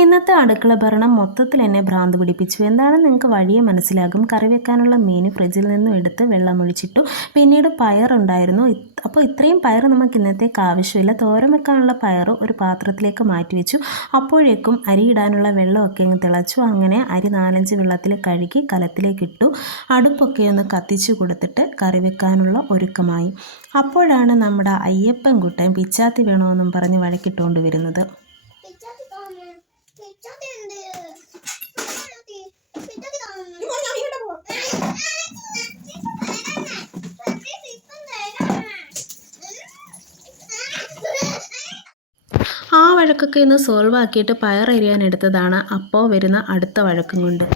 ഇന്നത്തെ അടുക്കള ഭരണം മൊത്തത്തിൽ എന്നെ ഭ്രാന്ത് പിടിപ്പിച്ചു. എന്താണെന്ന് നിങ്ങൾക്ക് വഴിയെ മനസ്സിലാകും. കറി വെക്കാനുള്ള മീൻ ഫ്രിഡ്ജിൽ നിന്നും എടുത്ത് വെള്ളമൊഴിച്ചിട്ടു. പിന്നീട് പയറുണ്ടായിരുന്നു. അപ്പോൾ ഇത്രയും പയർ നമുക്ക് ഇന്നത്തേക്ക് ആവശ്യമില്ല. തോരൻ വെക്കാനുള്ള പയർ ഒരു പാത്രത്തിലേക്ക് മാറ്റി വെച്ചു. അപ്പോഴേക്കും അരി ഇടാനുള്ള വെള്ളമൊക്കെ അങ്ങ് തിളച്ചു. അങ്ങനെ അരി 4-5 വെള്ളത്തിൽ കഴുകി കലത്തിലേക്ക് ഇട്ടു. അടുപ്പൊക്കെ ഒന്ന് കത്തിച്ചു കൊടുത്തിട്ട് കറി വെക്കാനുള്ള ഒരുക്കമായി. അപ്പോഴാണ് നമ്മുടെ അയ്യപ്പൻ കുട്ടൻ പിച്ചാത്തി വേണമെന്നും പറഞ്ഞ് വഴക്കിട്ടുകൊണ്ട് വരുന്നത്. ആ വഴക്കൊക്കെ ഒന്ന് സോൾവ് ആക്കിയിട്ട് പയറരിയാൻ എടുത്തതാണ്. അപ്പോൾ വരുന്ന അടുത്ത വഴക്കും കൊണ്ട്.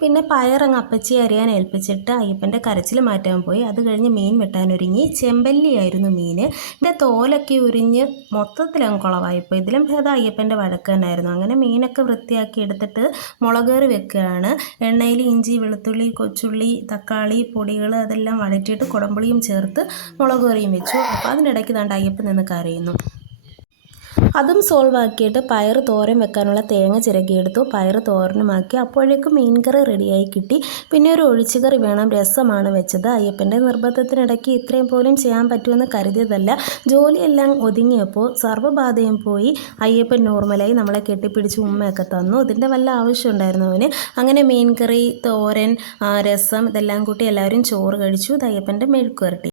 പിന്നെ പയറങ്ങ് അപ്പച്ചി അരിയാൻ ഏൽപ്പിച്ചിട്ട് അയ്യപ്പൻ്റെ കരച്ചിൽ മാറ്റാൻ പോയി. അത് കഴിഞ്ഞ് മീൻ വെട്ടാനൊരുങ്ങി. ചെമ്പല്ലിയായിരുന്നു മീൻ. പിന്നെ തോലൊക്കെ ഉരിഞ്ഞ് മൊത്തത്തിലങ്ങ് കുളവായിപ്പോയി. ഇതിലും ഭേദം അയ്യപ്പൻ്റെ വഴക്ക് തന്നെയായിരുന്നു. അങ്ങനെ മീനൊക്കെ വൃത്തിയാക്കി എടുത്തിട്ട് മുളക് കറി വെക്കുകയാണ്. എണ്ണയിൽ ഇഞ്ചി, വെളുത്തുള്ളി, കൊച്ചുള്ളി, തക്കാളി, പൊടികൾ അതെല്ലാം വഴറ്റിയിട്ട് കുടംപുളിയും ചേർത്ത് മുളക് കറിയും വെച്ചു. അപ്പോൾ അതിനിടയ്ക്ക് ദാണ്ട് അയ്യപ്പൻ നിന്ന് കരയുന്നു. അതും സോൾവ് ആക്കിയിട്ട് പയർ തോരൻ വെക്കാനുള്ള തേങ്ങ ചിരകിയെടുത്തു. പയർ തോരനുമാക്കി. അപ്പോഴേക്കും മീൻകറി റെഡിയായി കിട്ടി. പിന്നെ ഒരു ഒഴിച്ചുകറി വേണം. രസമാണ് വെച്ചത്. അയ്യപ്പൻ്റെ നിർബന്ധത്തിനിടയ്ക്ക് ഇത്രയും പോലും ചെയ്യാൻ പറ്റുമെന്ന് കരുതിയതല്ല. ജോലിയെല്ലാം ഒതുങ്ങിയപ്പോൾ സർവ്വബാധയും പോയി. അയ്യപ്പൻ നോർമലായി നമ്മളെ കെട്ടിപ്പിടിച്ച് ഉമ്മയൊക്കെ തന്നു. ഇതിൻ്റെ വല്ല ആവശ്യം ഉണ്ടായിരുന്നു അവന്. അങ്ങനെ മീൻകറി, തോരൻ, രസം ഇതെല്ലാം കൂട്ടി എല്ലാവരും ചോറ് കഴിച്ചു. അയ്യപ്പൻ്റെ മെഴുക്കുവരട്ടി.